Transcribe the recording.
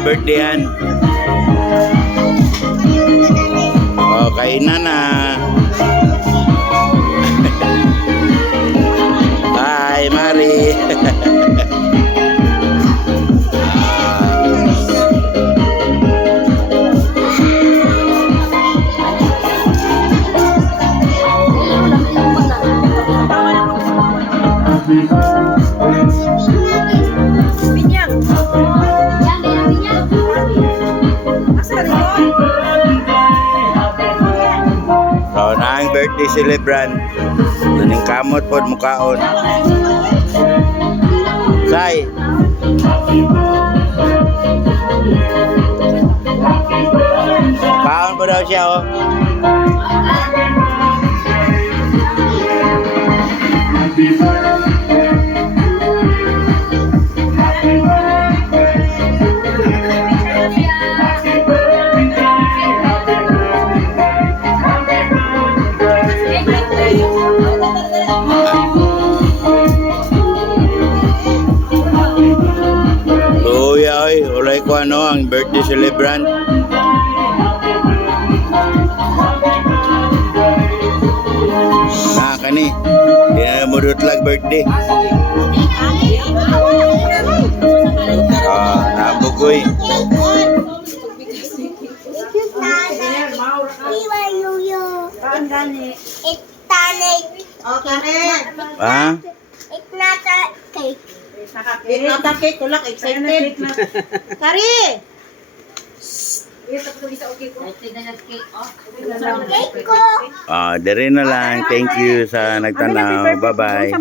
Birthday yan. O, kainan na. Hi, Mari. So, na ang birthday celebrant. Yung kamot po mukaon. Say. Kaon po daw siya, oh. Luya, oy, ulay ko ano ang birthday celebrant. Na kani, mudutlag birthday. Nabugoy. Ha? It's not a cake. It's not a cake, tulak, excited. Kari! Cake ko. Dere na lang. Thank you sa nagtanaw. Bye-bye.